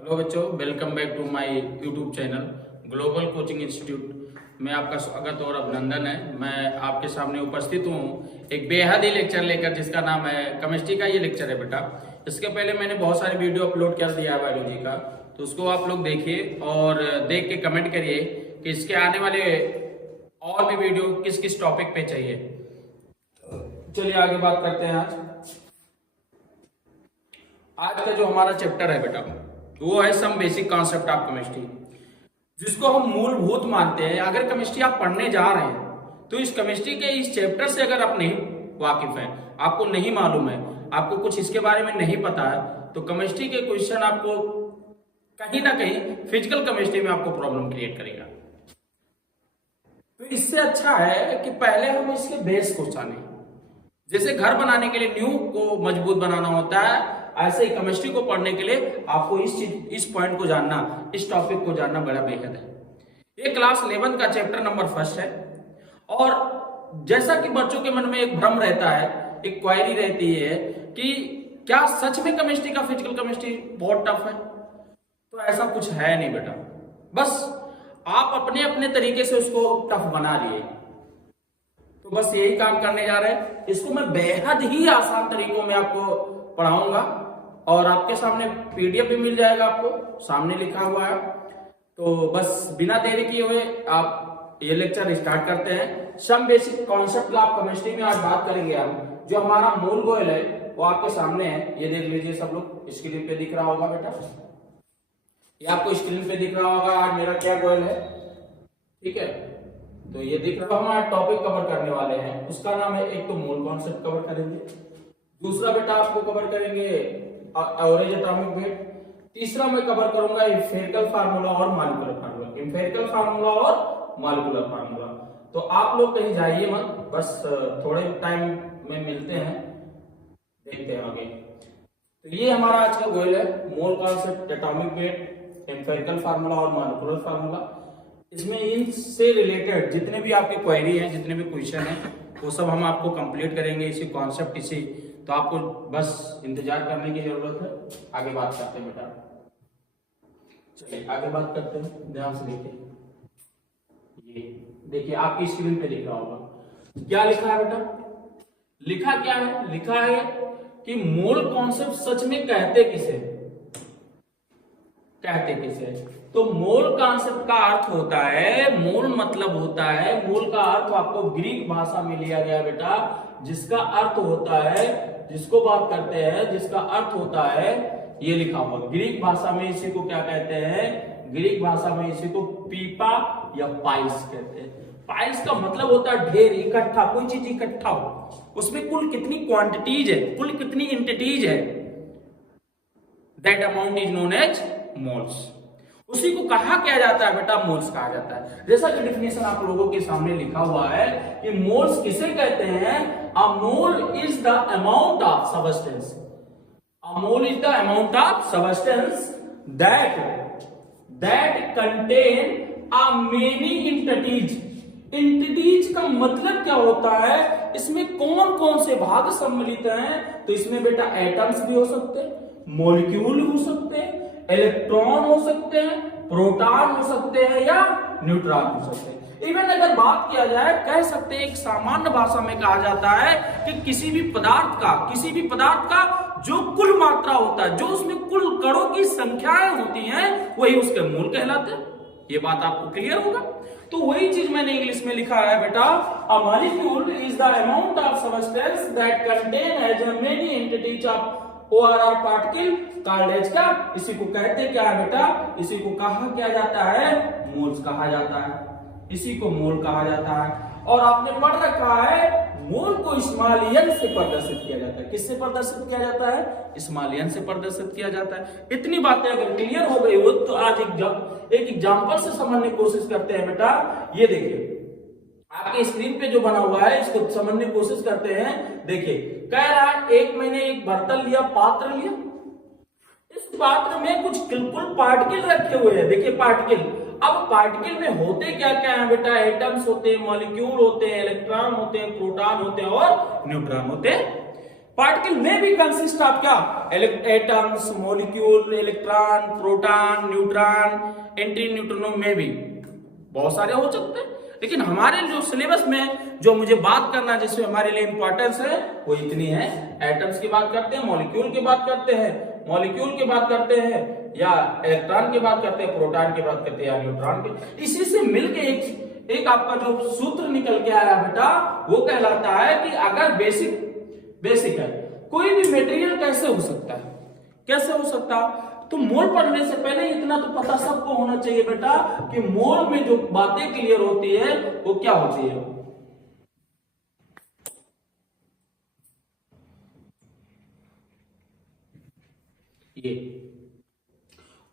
Hello बच्चों, welcome back to my YouTube channel global coaching institute में आपका स्वागत और अभिनंदन है। मैं आपके सामने उपस्थित हूँ एक बेहद ही लेक्चर लेकर, जिसका नाम है केमिस्ट्री का। ये लेक्चर है बेटा। इसके पहले मैंने बहुत सारे वीडियो अपलोड कर दिया है बायोलॉजी का, तो उसको आप लोग देखिए और देख के कमेंट करिए कि इसके आने वाले और भी वीडियो किस किस टॉपिक पे चाहिए। चलिए आगे बात करते हैं। आज का जो हमारा चैप्टर है बेटा, वो है some basic concept of chemistry, जिसको हम मूलभूत मानते हैं। अगर केमिस्ट्री आप पढ़ने जा रहे हैं तो इस केमिस्ट्री के इस चैप्टर से अगर आप नहीं वाकिफ हैं, आपको नहीं मालूम है, आपको कुछ इसके बारे में नहीं पता है, तो केमिस्ट्री के क्वेश्चन आपको कहीं ना कहीं फिजिकल केमिस्ट्री में आपको प्रॉब्लम क्रिएट करेगा। तो इससे अच्छा है कि पहले हम इसके बेस को जाने। जैसे घर बनाने के लिए नींव को मजबूत बनाना होता है, ऐसे ही केमिस्ट्री को पढ़ने के लिए आपको इस पॉइंट को जानना, इस टॉपिक को जानना बड़ा बेहद है। ये क्लास 11 का चैप्टर नंबर 1 है। और जैसा कि बच्चों के मन में एक भ्रम रहता है, एक क्वेरी रहती है कि क्या सच में केमिस्ट्री का फिजिकल केमिस्ट्री बहुत टफ है? तो ऐसा कुछ है नहीं बेटा। बस आप अपने अपने तरीके से उसको टफ बना लिए। तो बस यही काम करने जा रहे हैं। इसको मैं बेहद ही आसान तरीकों में आपको पढ़ाऊंगा और आपके सामने पीडीएफ भी मिल जाएगा, आपको सामने लिखा हुआ है। तो बस बिना देरी किए हुए आप ये लेक्चर स्टार्ट करते हैं। Some basic concept of chemistry में आज बात करेंगे हम। जो हमारा मूल गोल है वो आपके सामने है, ये देख लीजिए सब लोग। स्क्रीन पे दिख रहा होगा बेटा, ये आपको स्क्रीन पे दिख रहा होगा आज मेरा क्या गोल है। ठीक है, तो ये दिख रहा, हमारा टॉपिक कवर करने वाले हैं। उसका नाम है, एक तो मूल कॉन्सेप्ट कवर करेंगे, दूसरा बेटा आपको कवर करेंगे एवरेज एटॉमिक वेट, तीसरा मैं कवर करूंगा एम्पिरिकल फार्मूला और मॉलिक्यूलर फार्मूला। एम्पिरिकल फार्मूला और मॉलिक्यूलर फार्मूला। तो आप लोग कहीं जाइए मत, बस थोड़े टाइम में मिलते हैं, देखते हैं आगे। तो ये हमारा आज का गोल है, mole concept, atomic weight, empirical formula और मॉलिक्यूलर फार्मूला। इसमें इनसे रिलेटेड जितने भी आपके क्वेरी हैं, जितने भी क्वेश्चन हैं, वो सब हम आपको कंप्लीट करेंगे इसी कॉन्सेप्ट इसी। तो आपको बस इंतजार करने की जरूरत है। आगे बात करते हैं बेटा। चलिए आगे बात करते हैं, ध्यान से देखिए। ये देखिए आपकी स्क्रीन पे लिख रहा होगा, क्या लिखा है बेटा? लिखा क्या है? लिखा है कि मोल कॉन्सेप्ट सच में कहते किसे? कहते किसे? तो मोल कॉन्सेप्ट का अर्थ होता है, मोल मतलब होता है, मोल का अर्थ आपको ग्रीक भाषा में लिया गया बेटा, जिसका अर्थ होता है, जिसको बात करते हैं, जिसका अर्थ होता है, ये लिखा हुआ ग्रीक भाषा में इसी को क्या कहते हैं? ग्रीक भाषा में इसी को पीपा या पाइल्स कहते हैं। पाइल्स का मतलब होता है ढेर, इकट्ठा, कोई चीज इकट्ठा हो, उसमें कुल कितनी क्वांटिटीज है, कुल कितनी एंटिटीज है, that amount is known as moles. उसी को कहा क्या जाता है बेटा? मोल्स कहा जाता है। जैसा कि डेफिनेशन आप लोगों के सामने लिखा हुआ है कि मोल्स किसे कहते हैं? A mole is the amount of substance, a mole is the amount of substance that contain a many entities. Entities का मतलब क्या होता है? इसमें कौन कौन से भाग सम्मिलित हैं? तो इसमें बेटा एटम्स भी हो सकते हैं, मॉलिक्यूल हो सकते हैं, इलेक्ट्रॉन हो सकते हैं, प्रोटॉन हो सकते हैं या न्यूट्रॉन हो सकते हैं। इवन अगर बात किया जाए, कह सकते हैं एक सामान्य भाषा में कहा जाता है कि किसी भी पदार्थ का जो कुल मात्रा होता है, जो उसमें कुल कणों की संख्याएं होती हैं, वही उसके मोल कहलाते हैं। ये बात आपको क्लियर होगा। तो वही चीज मैंने इंग्लिश में लिखा है बेटा, a molecule is the amount of substance that contain as many entities of ORR particle called as क्या? इसी को कहते क्या है बेटा? इसी को कहा क्या जाता है? मोल्स कहा जाता है। इसी को मोल कहा जाता है। और आपने पढ़ रखा है, मोल को स्मॉल एन से प्रदर्शित किया जाता है। किससे प्रदर्शित किया जाता है? स्मॉल एन से प्रदर्शित किया जाता है। इतनी बातें अगर क्लियर हो गई हो तो आज एक एग्जांपल से समझने की कोशिश करते हैं बेटा। ये देखिए आपके स्क्रीन पे जो बना हुआ है, इसको समझने की कोशिश करते हैं। देखिए कह रहा है, एक मैंने एक बर्तन लिया, पात्र लिया, इस पात्र में कुछ कुल पार्टिकल रखे हुए हैं। देखिए पार्टिकल, अब पार्टिकल में होते क्या क्या है बेटा? एटम्स होते हैं, मॉलिक्यूल होते हैं, इलेक्ट्रॉन होते हैं, प्रोटॉन होते हैं और न्यूट्रॉन होते हैं। पार्टिकल में भी कंसिस्ट ऑफ क्या, atoms, molecule, electron, proton, neutron, anti neutrino में भी बहुत सारे हो सकते हैं। लेकिन हमारे जो सिलेबस में जो मुझे बात करना जिसमें हमारे लिए इंपॉर्टेंस है वो इतनी है। एटम्स की बात करते हैं, मॉलिक्यूल की बात करते हैं, या इलेक्ट्रॉन की बात करते हैं, प्रोटॉन की बात करते हैं, या न्यूट्रॉन की। इसी से मिलके एक आपका जो सूत्र निकल के आया बेटा वो कहलाता है कि अगर बेसिक है कोई भी मटेरियल कैसे हो सकता है, तो मोल पढ़ने से पहले इतना तो पता सबको होना चाहिए बेटा कि मोल में जो बातें क्लियर होती है वो क्या होती है। ये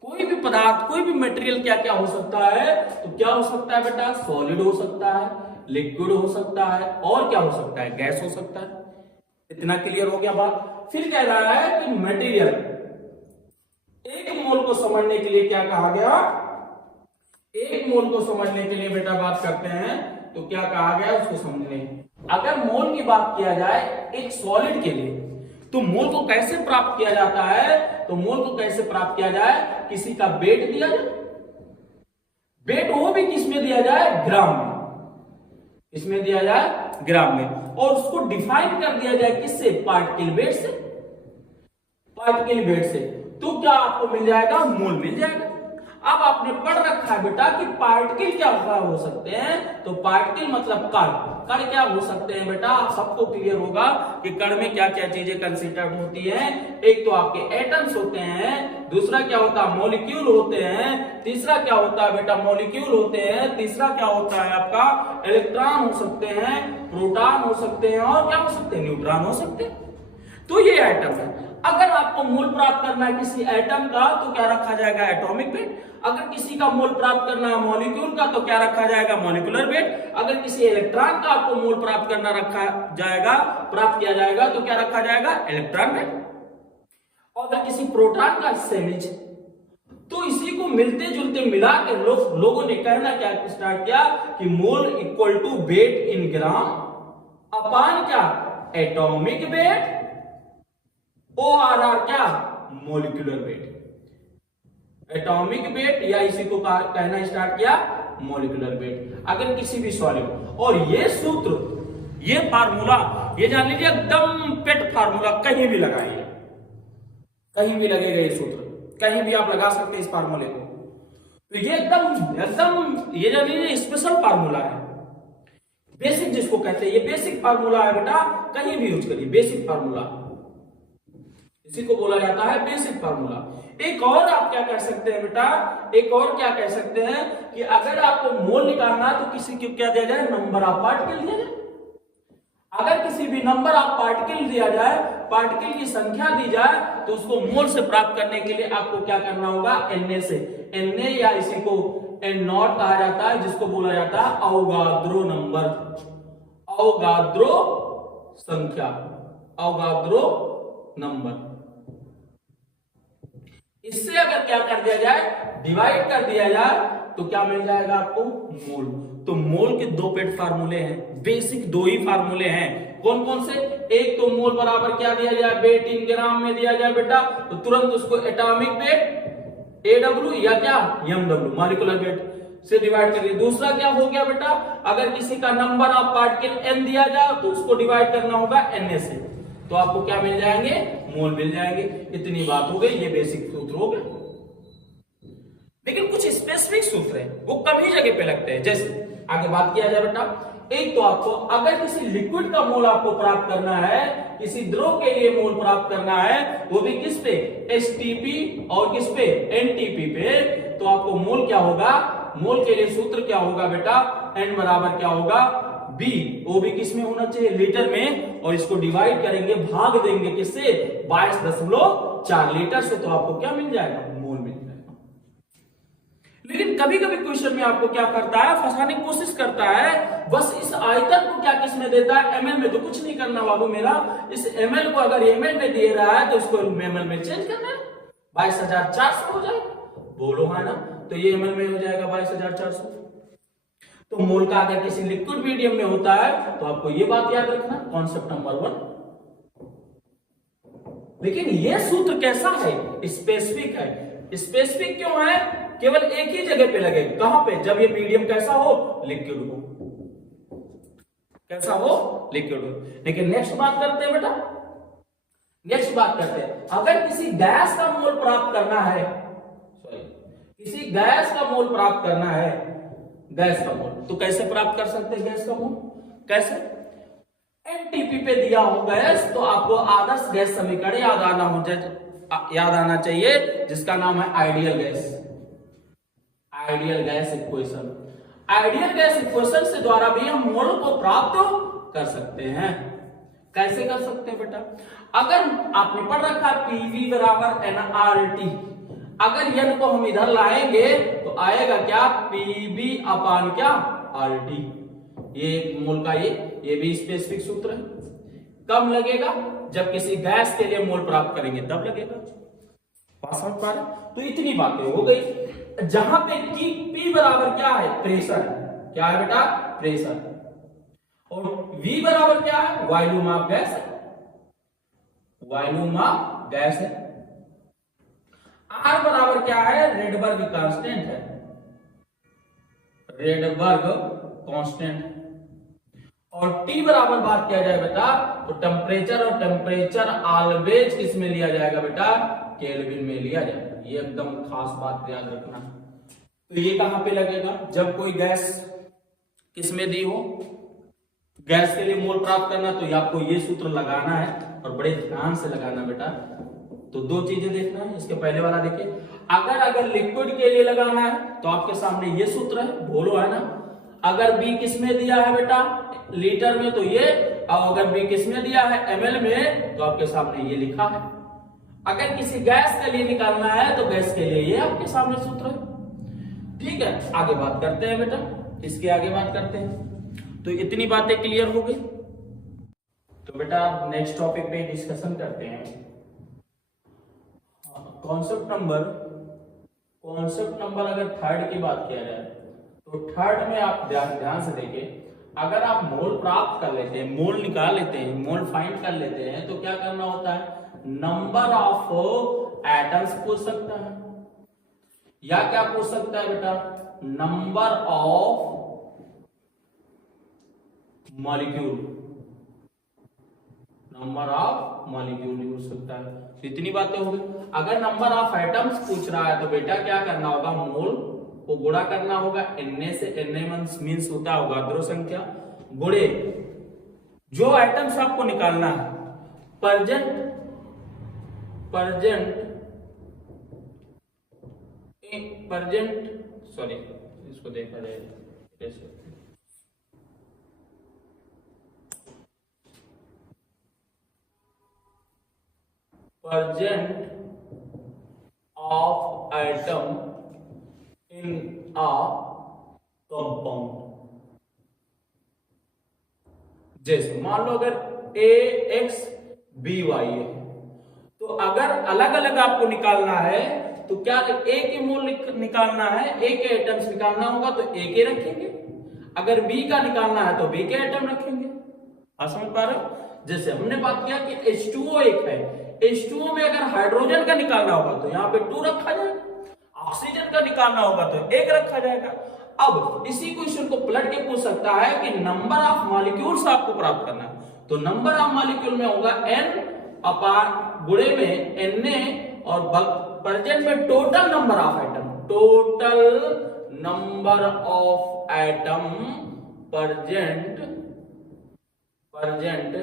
कोई भी पदार्थ, कोई भी मटेरियल क्या क्या हो सकता है, तो क्या हो सकता है बेटा, सॉलिड हो सकता है, लिक्विड हो सकता है, और क्या हो सकता है, गैस हो सकता है। इतना क्लियर हो गया बात। फिर कह रहा है कि मटेरियल, एक मोल को समझने के लिए क्या कहा गया, एक मोल को समझने के लिए बेटा बात करते हैं तो क्या कहा गया उसको समझने। अगर मोल की बात किया जाए एक सॉलिड के लिए, तो मोल को कैसे प्राप्त किया जाता है, तो मोल को कैसे प्राप्त किया जाए, किसी का वेट दिया जाए, वेट वो भी किसमें दिया जाए, ग्राम में, इसमें दिया जाए ग्राम में, और उसको डिफाइन कर दिया जाए किससे, पार्टिकल वेट से, पार्टिकल वेट से, तो क्या आपको मिल जाएगा, मोल मिल जाएगा। अब आपने पढ़ रखा है बेटा कि पार्टिकल क्या हो सकते हैं, तो पार्टिकल मतलब कण क्या हो सकते हैं बेटा, सबको क्लियर होगा कि कण में क्या क्या चीजें कंसिडर्ड होती हैं। एक तो आपके एटम्स होते हैं, दूसरा क्या होता है, मॉलिक्यूल होते हैं, तीसरा क्या होता है बेटा, मॉलिक्यूल होते हैं, तीसरा क्या होता है आपका, इलेक्ट्रॉन हो सकते हैं, प्रोटॉन हो सकते हैं, और क्या हो सकते हैं, न्यूट्रॉन हो सकते हैं। तो ये एटम है। अगर आपको मोल प्राप्त करना है किसी एटम का तो क्या रखा जाएगा, एटॉमिक वेट। अगर किसी का मोल प्राप्त करना है मॉलिक्यूल का तो क्या रखा जाएगा, मॉलिक्यूलर वेट। अगर किसी इलेक्ट्रॉन का आपको मोल प्राप्त करना प्राप्त किया जाएगा तो क्या रखा जाएगा, इलेक्ट्रॉन वेट। और अगर किसी प्रोटॉन का सेमिज, तो इसी को मिलते जुलते मिला के लोगों ने कहना क्या स्टार्ट किया कि मोल इक्वल टू वेट इन ग्राम अपान क्या, एटॉमिक वेट, ORR क्या, मॉलिक्यूलर वेट। एटॉमिक वेट या इसी को कहना स्टार्ट किया मॉलिक्यूलर वेट अगर किसी भी सॉलिड। और ये सूत्र, ये फार्मूला, ये जान लीजिए एकदम पेट फार्मूला, कहीं भी लगाइए, कहीं भी लगेगा ये सूत्र, कहीं भी आप लगा सकते हैं इस फार्मूले को। तो ये एकदम ये जान लीजिए स्पेशल फार्मूला है, बेसिक जिसको कहते हैं, ये बेसिक फार्मूला है बेटा, कहीं भी यूज करिए, बेसिक फार्मूला, इसी को बोला जाता है बेसिक फार्मूला। एक और आप क्या कह सकते हैं बेटा, एक और क्या कह सकते हैं कि अगर आपको मोल निकालना तो किसी को क्या दिया जाए, नंबर ऑफ पार्टिकल दिया जाए। अगर किसी भी नंबर ऑफ पार्टिकल दिया जाए, पार्टिकल की संख्या दी जाए, तो उसको मोल से प्राप्त करने के लिए आपको क्या करना होगा, Na से, Na या इसी को N0 कहा जाता है, जिसको बोला जाता है अवोगाद्रो नंबर, अवोगाद्रो संख्या, अवोगाद्रो नंबर। इससे अगर क्या कर दिया जाए, डिवाइड कर दिया जाए, तो क्या मिल जाएगा आपको, मोल। तो मोल के दो पेट फार्मूले हैं, बेसिक दो ही फार्मूले हैं। कौन कौन से, एक तो मोल बराबर क्या दिया जाए, वेट इन ग्राम में दिया जाए बेटा, तो तुरंत उसको एटॉमिक वेट AW या क्या MW मॉलिक्यूलर वेट से डिवाइड करिए। दूसरा क्या हो गया बेटा, अगर किसी का नंबर ऑफ पार्टिकल n दिया जाए तो उसको डिवाइड करना होगा Na से, तो आपको क्या मिल जाएंगे, मोल मिल जाएंगे। इतनी बात हो गई, ये बेसिक सूत्र हो गए। लेकिन कुछ स्पेसिफिक सूत्र है, वो कम ही जगह पे लगते हैं। जैसे आगे बात किया जाए बेटा, एक तो आपको अगर किसी लिक्विड का मोल आपको प्राप्त करना है, किसी द्रव के लिए मोल प्राप्त करना है, वो भी किस पे, STP और किस पे, NTP पे, तो आपको मोल क्या होगा, मोल के लिए सूत्र क्या होगा बेटा, N बराबर क्या होगा, B, वो भी किस में होना चाहिए, लीटर में, और इसको डिवाइड करेंगे, भाग देंगे किससे, 22.4 लीटर से, तो आपको क्या मिल जाएगा, मोल मिल जाएगा। लेकिन कभी कभी क्वेश्चन में आपको क्या करता है, फंसाने की कोशिश करता है, बस इस आयतन को क्या किस में देता है, ml में। तो कुछ नहीं करना बाबू मेरा, इस ml को अगर ml में दे रहा है तो इसको ml में चेंज करना है, 22,400 हो जाएगा, बोलो है ना, तो ये ml में हो जाएगा 22,400। तो मोल का अगर किसी लिक्विड मीडियम में होता है तो आपको ये बात याद रखना, कॉन्सेप्ट नंबर 1। लेकिन ये सूत्र कैसा है, स्पेसिफिक है। स्पेसिफिक क्यों है, केवल एक ही जगह पे लगे, कहां पे, जब ये मीडियम कैसा हो, लिक्विड हो, कैसा हो, लिक्विड हो। लेकिन नेक्स्ट बात करते हैं बेटा, नेक्स्ट बात करते हैं, अगर किसी गैस का मोल प्राप्त करना है, सॉरी, किसी गैस का मोल प्राप्त करना है, गैस का मोल, तो कैसे प्राप्त कर सकते हैं गैस का मोल, कैसे, एनटीपी पे दिया हो गैस, तो आपको आदर्श गैस समीकरण याद आना चाहिए, जिसका नाम है ideal gas, ideal gas equation. Ideal gas equation से द्वारा भी हम मोल को प्राप्त कर सकते हैं। कैसे कर सकते हैं बेटा, अगर आपने पढ़ रखा पीवी बराबर एनआरटी, अगर n को हम इधर लाएंगे तो आएगा क्या, पीवी अपान क्या, आरटी। ये मोल का ये भी स्पेसिफिक सूत्र है। कब लगेगा, जब किसी गैस के लिए मोल प्राप्त करेंगे तब लगेगा। पास आउट पा रहे, तो इतनी बातें हो गई, जहां पे की P बराबर क्या है, प्रेशर, क्या है बेटा, प्रेशर, और V बराबर क्या है, वॉल्यूम ऑफ गैस है, वॉल्यूम ऑफ गैस है। R बराबर क्या है, रेडबर्ग कांस्टेंट है, रेडबर्ग कांस्टेंट। और T बराबर बात किया जाए बेटा, तो टेम्परेचर, और टेम्परेचर ऑलवेज किस में लिया जाएगा बेटा, केल्विन में लिया जाएगा। ये एकदम खास बात याद रखना। तो ये कहां पे लगेगा, जब कोई गैस किस में दी हो, गैस के लिए मोल प्राप्त करना, तो आपको ये सूत्र लगाना है, और बड़े ध्यान से लगाना बेटा। तो दो चीजें देखना है, इसके पहले वाला देखिए, अगर लिक्विड के लिए लगाना है तो आपके सामने ये सूत्र है, बोलो है ना। अगर B किस में दिया है बेटा, लीटर में, तो ये, और अगर B किस में दिया है, ml में, तो आपके सामने ये लिखा है। अगर किसी गैस के लिए निकालना है तो गैस के लिए ये आपके सामने सूत्र है। ठीक है, आगे बात करते हैं बेटा, इसके आगे बात करते हैं। तो इतनी बातें क्लियर हो गई। तो बेटा नेक्स्ट टॉपिक पे डिस्कशन करते हैं। कॉन्सेप्ट नंबर अगर थर्ड की बात किया जाए, तो थर्ड में आप ध्यान से देखिए, अगर आप मोल प्राप्त कर लेते हैं, मोल निकाल लेते हैं, मोल फाइंड कर लेते हैं, तो क्या करना होता है, नंबर ऑफ एटम्स पूछ सकता है, या क्या पूछ सकता है बेटा, number of molecule, number of molecule पूछ सकता है। तो इतनी बातें हो गई। अगर नंबर ऑफ एटम्स पूछ रहा है तो बेटा क्या करना होगा, मोल को गुणा करना होगा Na से। Na मीन्स होता होगा ध्रुव संख्या गुणे जो आइटम्स आपको निकालना है, सॉरी इसको देखा जाए, present of atom in a compound। जैसे मान लो अगर AX BY है, तो अगर अलग अलग आपको निकालना है तो क्या A के मोल निकालना है, A के एटम्स निकालना होगा तो A के रखेंगे, अगर B का निकालना है तो B के एटम रखेंगे। आप समझ पा रहे हो? जैसे हमने बात किया कि H2O एक है, H2O में अगर हाइड्रोजन का निकालना होगा तो यहाँ पे 2 रखा जाएगा, ऑक्सीजन का निकालना होगा तो 1 रखा जाएगा। अब इसी क्वेश्चन को पलट के पूछ सकता है कि नंबर ऑफ मॉलिक्यूल्स आपको प्राप्त करना है, तो नंबर ऑफ मॉलिक्यूल में होगा n अपान गुणे में Na, और प्रेजेंट में total number of atom, total number of atom present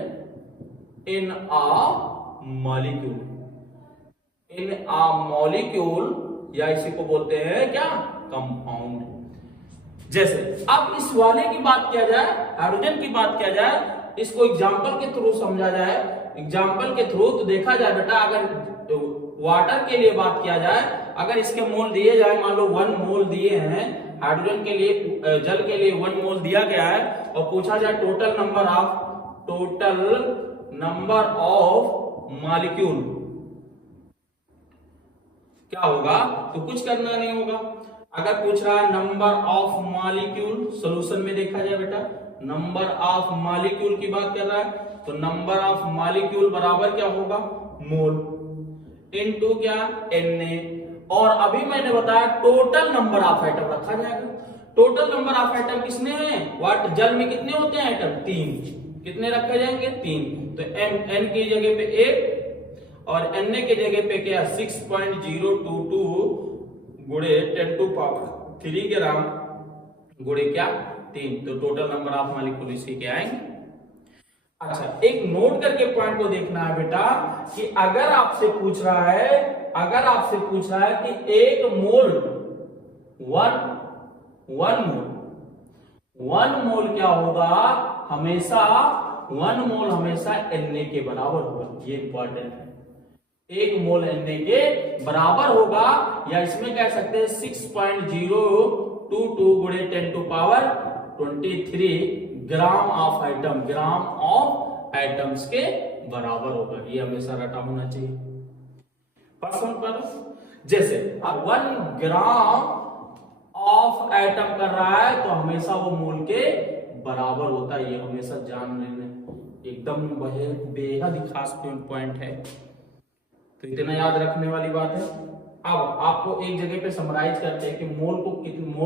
in a molecule, in a molecule, या इसी को बोलते हैं क्या, कंपाउंड। जैसे अब इस वाले की बात किया जाए, हाइड्रोजन की बात किया जाए, इसको एग्जांपल के थ्रू समझा जाए, एग्जांपल के थ्रू तो देखा जाए बेटा, अगर वाटर के लिए बात किया जाए, अगर इसके मोल दिए जाए, मान लो 1 मोल दिए हैं हाइड्रोजन के लिए, जल के लिए 1 मोल दिया गया है, और पूछा जाए टोटल नंबर ऑफ मॉलिक्यूल क्या होगा, तो कुछ करना नहीं होगा। अगर पूछ रहा है नंबर ऑफ मॉलिक्यूल, सॉल्यूशन में देखा जाए बेटा, नंबर ऑफ मॉलिक्यूल की बात कर रहा है, तो नंबर ऑफ मॉलिक्यूल बराबर क्या होगा, मोल इनटू क्या Na, और अभी मैंने बताया टोटल नंबर ऑफ एटम रखा जाएगा। टोटल नंबर ऑफ एटम किसने हैं, वाट जल में कितने होते हैं एटम, 3। कितने रखे जाएंगे, 3। तो n की जगह पे 8 और Na की जगह पे क्या 6.022 गुणे 10⁻³ ग्राम गुणे क्या 3। तो टोटल नंबर ऑफ मॉलिक्यूल इसी के आएंगे। अच्छा, एक नोट करके पॉइंट को देखना है बेटा कि अगर आपसे पूछ रहा है कि एक मोल वन मोल क्या होगा, हमेशा 1 मोल हमेशा Na के बराबर होगा। ये इंपॉर्टेंट है, 1 मोल Na के बराबर होगा, या इसमें कह सकते हैं 6.022 गुणे 10⁻23 ग्राम ऑफ एटम्स के बराबर होगा। ये हमेशा रटा होना चाहिए। पर जैसे अब 1 ग्राम ऑफ एटम कर रहा है तो हमेशा वो मोल के बराबर होता है। ये हमेशा जान लेना, एकदम बेहद खास पॉइंट है, तो इतना याद रखने वाली बात है। अब आपको एक जगह पे समराइज करते हैं कि मोल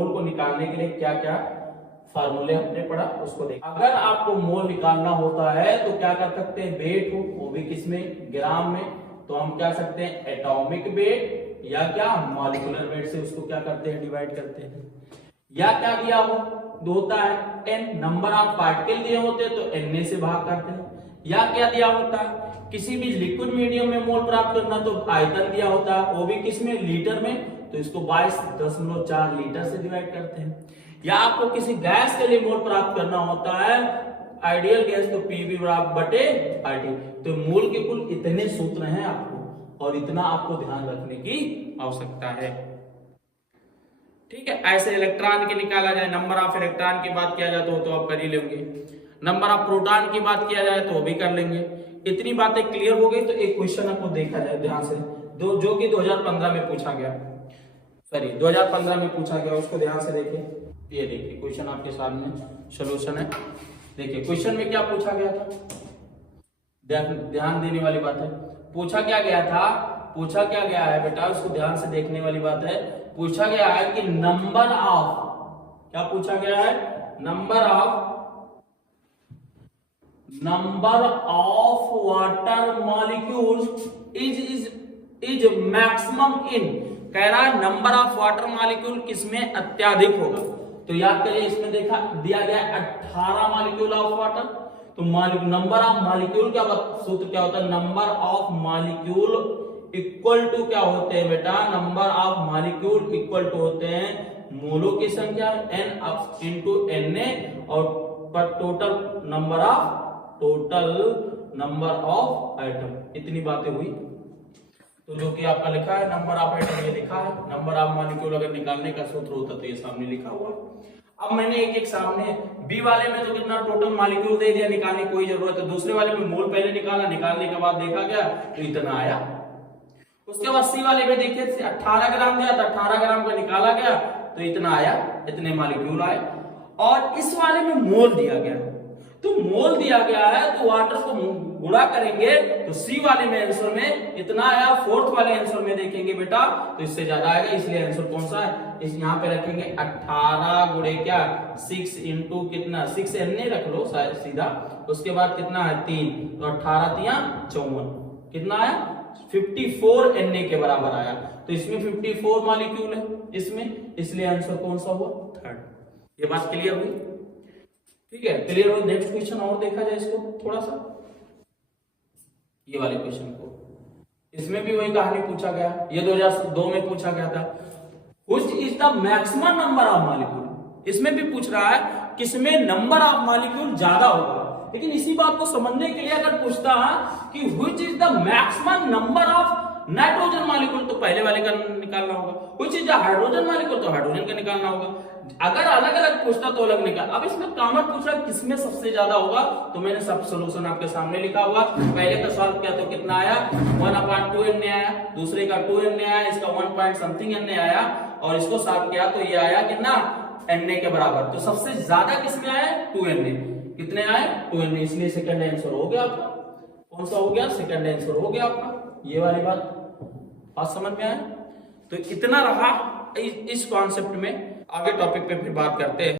को निकालने के लिए क्या क्या फार्मूले हमने पढ़ा, उसको देख। अगर आपको मोल निकालना होता है तो क्या कर सकते हैं, वेट हो, वो भी किसमें, ग्राम में, तो हम क्या सकते हैं एटॉमिक वेट या क्या मॉलिक्यूलर वेट से उसको क्या करते हैं, डिवाइड करते हैं। या क्या दिया होता है n, नंबर ऑफ पार्टिकल दिए होते हैं तो Na से भाग करते हैं। या क्या दिया होता है, किसी भी लिक्विड मीडियम में मोल प्राप्त करना तो आयतन दिया होता है, वो भी किसमें, लीटर में, तो इसको 22.4 लीटर से डिवाइड करते हैं। या आपको किसी गैस के लिए मोल प्राप्त करना होता है, आइडियल गैस, तो PV बटे RT। तो मोल के कुल इतने सूत्र हैं आपको, और इतना आपको ध्यान रखने की आवश्यकता है। ठीक है, ऐसे इलेक्ट्रॉन के निकाला जाए, नंबर ऑफ इलेक्ट्रॉन की बात किया जाए तो आप कर ही लेंगे, नंबर ऑफ प्रोटॉन की बात किया जाए तो वो भी कर लेंगे। इतनी बातें क्लियर हो गई तो एक क्वेश्चन आपको देखा जाए ध्यान से, जो कि 2015 में पूछा गया, 2015 में पूछा गया, उसको ध्यान से देखिए। ये देखिए क्वेश्चन आपके सामने सॉल्यूशन है। देखिए क्वेश्चन में क्या पूछा गया था, ध्यान देने वाली बात है। पूछा क्या गया है बेटा, उसको ध्यान से देखने वाली बात है। पूछा गया है कि नंबर ऑफ, क्या पूछा गया है, number of water molecules is maximum in, कह रहा है नंबर ऑफ वाटर मॉलिक्यूल किसमें अत्याधिक होगा। तो याद करिए, इसमें दिया गया 18 मॉलिक्यूल ऑफ वाटर। तो नंबर ऑफ मॉलिक्यूल क्या सूत्र क्या होता है, number of molecule equal to क्या होते हैं बेटा, number of molecule equal to होते हैं मोलों की संख्या n इंटू Na और पर टोटल नंबर ऑफ एटम। इतनी बातें हुई। तो जो कि आपका लिखा है नंबर ऑफ एटम, ये लिखा है, नंबर ऑफ मॉलिक्यूल अगर निकालने का सूत्र होता तो ये सामने लिखा हुआ। अब मैंने एक सामने बी वाले में तो कितना टोटल मॉलिक्यूल दे दिया, निकालने की कोई जरूरत है। दूसरे वाले में मोल पहले निकालने के बाद देखा गया तो इतना आया। उसके बाद सी वाले में देखिए 18 ग्राम दिया था, 18 ग्राम का निकाला गया तो इतना आया, इतने मॉलिक्यूल आए। और इस वाले में मोल दिया गया, तो मोल दिया गया है तो वाटर को गुणा करेंगे तो सी वाले में आंसर में इतना आया, फोर्थ वाले आंसर में देखेंगे बेटा तो इससे ज्यादा आएगा, इसलिए आंसर कौन सा है, इस यहाँ पे रखेंगे 18 गुणे क्या 6 इंटू कितना 6 Na रख लो सीधा, उसके बाद कितना है 3, तो 18 3 54, कितना आया 54 Na के बराबर आया। तो इसमें 54 मॉलिक्यूल है इसमें, इसलिए आंसर कौन सा हुआ, थर्ड। ये बात क्लियर हुई, ठीक है, क्लियर हो। नेक्स्ट क्वेश्चन और देखा जाए इसको थोड़ा सा, ये वाले क्वेश्चन को, इसमें भी वही कहानी पूछा गया, ये 2002 में पूछा गया था। Which is the maximum number of molecule, इसमें भी पूछ रहा है किसमें नंबर ऑफ मॉलिक्यूल ज्यादा होगा। लेकिन इसी बात को समझने के लिए अगर पूछता है कि which is the maximum number of nitrogen molecule, तो पहले वाले का निकालना होगा। Which is the hydrogen molecule, तो हाइड्रोजन का निकालना होगा। अगर अलग अलग पूछता तो अलग निकाल। अब इसमें कॉमन पूछ रहा है किसमें सबसे ज्यादा होगा, तो मैंने सब सॉल्यूशन आपके सामने लिखा हुआ। पहले का सॉल्व किया तो कितना आया 1/2 Na आया, दूसरे का 2 Na आया, इसका 1 पॉइंट समथिंग Na आया, और इसको सॉल्व किया तो ये आया कितना Na के बराबर। तो सबसे ज्यादा किसमें आया 2 Na, कितने आए 2 Na, इसलिए सेकंड आंसर हो गया आपका। कौन सा हो गया, सेकंड आंसर हो गया आपका। ये वाली बात समझ में आए? तो इतना रहा इस कॉन्सेप्ट में। आगे टॉपिक पे फिर बात करते हैं।